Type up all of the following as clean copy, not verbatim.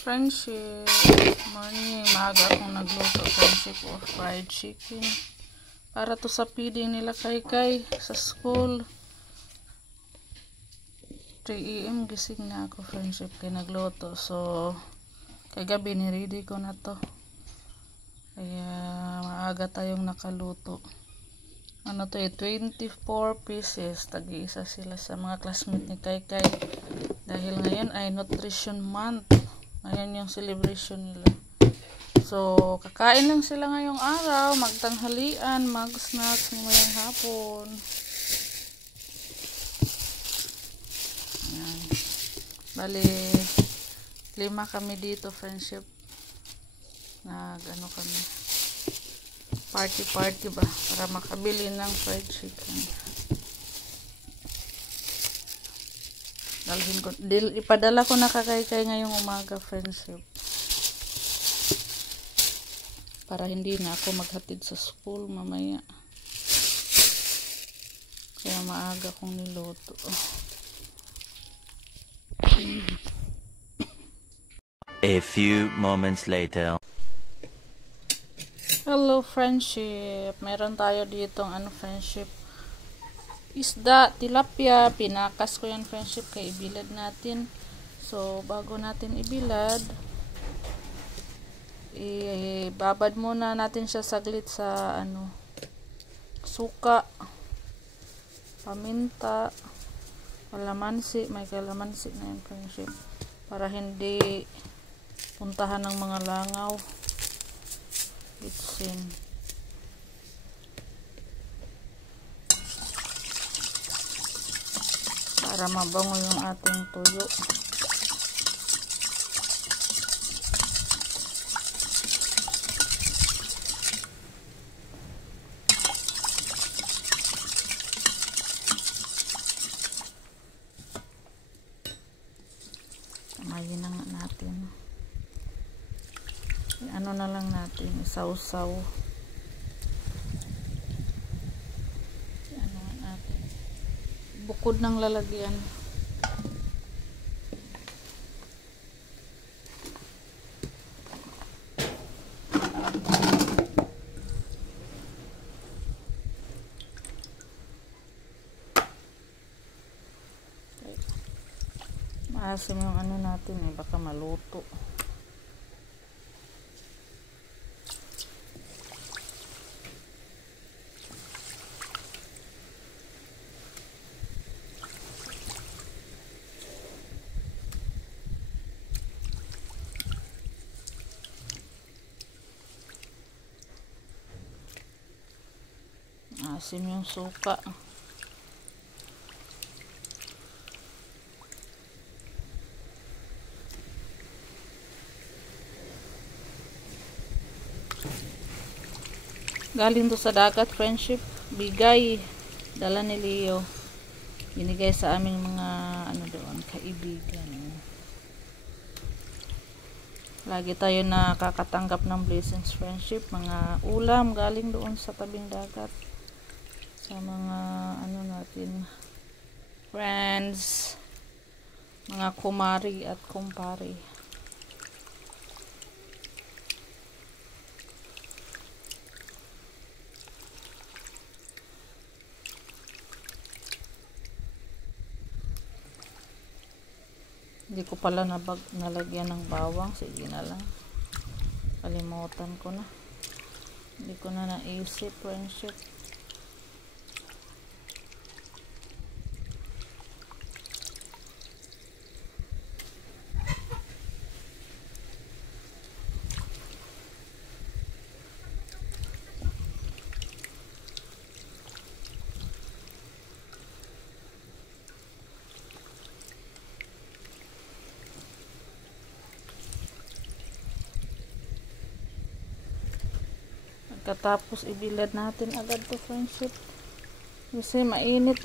Friendship, morning, maaga akong nagluto friendship of fried chicken para to sa feeding nila kay sa school. 3 AM gising na ako friendship kay nagluto, so kay gabi ni-ready ko na to, kaya maaga tayong nakaluto. Ano to 24 pieces, tag-iisa sila sa mga classmate ni Kay dahil ngayon ay nutrition month. Ngayon yung celebration nila. So, kakain lang sila ngayong araw, magtanghalian, mag-snacks mamayang hapon. Ayan. Bali, 5 kami dito, friendship. Ano kami, party ba, para makabili ng fried chicken. Ipadala ko na kay ngayong umaga, friendship, para hindi na ako maghatid sa school mamaya, kaya maaga kong niluto. A few moments later. Hello friendship, meron tayo ditong friendship, isda, tilapia. Pinakas ko yan friendship kay ibilad natin. So bago natin ibilad, ibabad muna natin siya saglit sa suka, paminta, kalamansi. May kalamansi na yan friendship, para hindi puntahan ng mga langaw, bitsin. Para mabango yung ating tuyo. Kamayin na nga natin. Ano na lang natin, isaw-saw. Bukod ng lalagyan. Maasim yung natin baka maluto. Asim yung suka. Galing to sa dagat friendship, bigay, dala ni Leo, binigay sa aming mga doon, kaibigan. Lagi tayo nakakatanggap ng blessings friendship, mga ulam galing doon sa tabing dagat, sa mga natin, friends, mga kumari at kumpare. Hindi ko pala nalagyan ng bawang, sige na lang, kalimutan ko na, hindi ko na naisip friendship. Pagkatapos ibilad natin agad to friendship, kasi mainit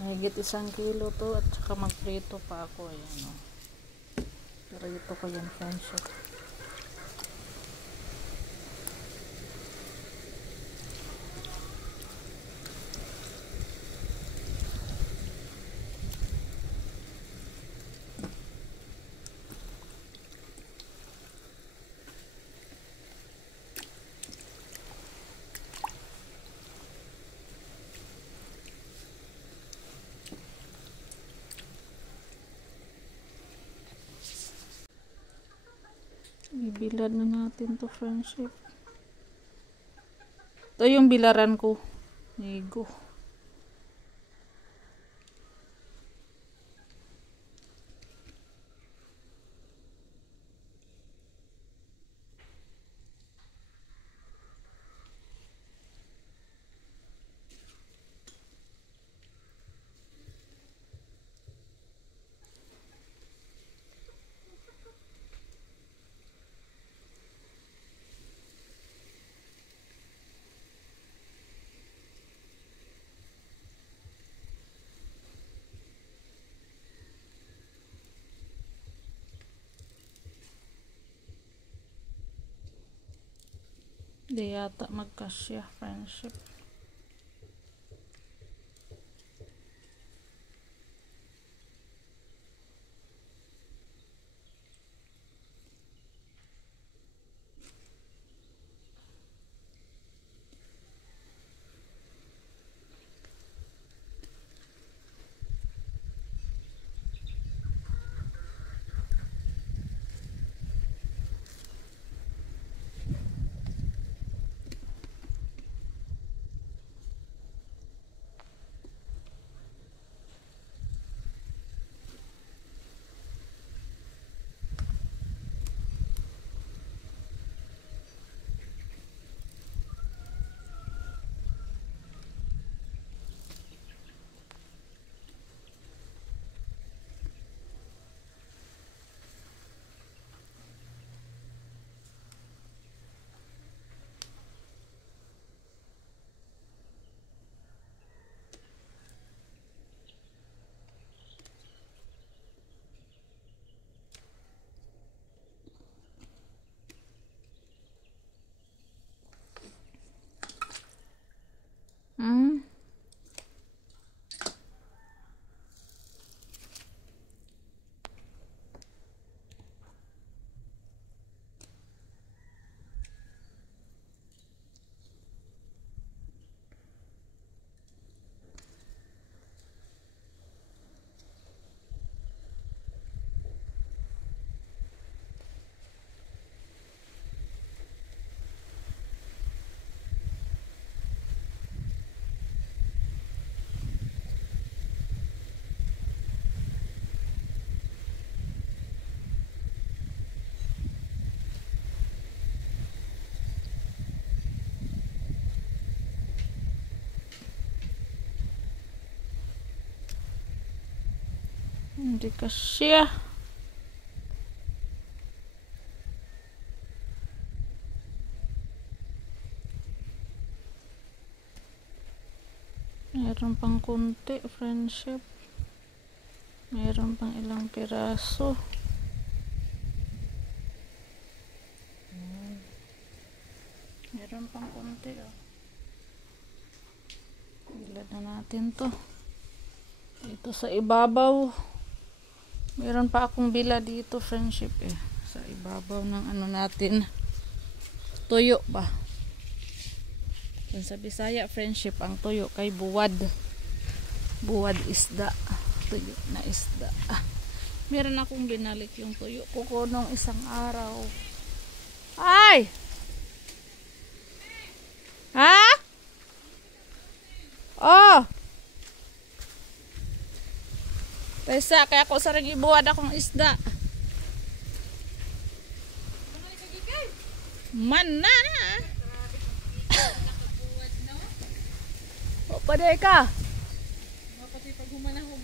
mahigit 1 kilo to, at saka magprito pa ako. Ayan, prito ko yan friendship. Ibilad na natin to, friendship. Ito yung bilaran ko. Nigo. Di yata magkasya, friendship. Hindi kasya. Meron pang kunti, friendship. Meron pang ilang piraso. Meron pang kunti, oh. Bilad na natin to. Dito sa ibabaw. Meron pa akong bila dito, friendship, eh. Sa ibabaw ng ano natin. Tuyo ba? Kung sa Bisaya, friendship, ang tuyo kay buwad. Buwad isda. Tuyo na isda. Meron akong binalik yung tuyo ko nung isang araw. Ay! Ha? Oh! Kaysa, kaya ko sa ring ibuwad akong isda. Man na! O, paday ka! Pati pag humanahog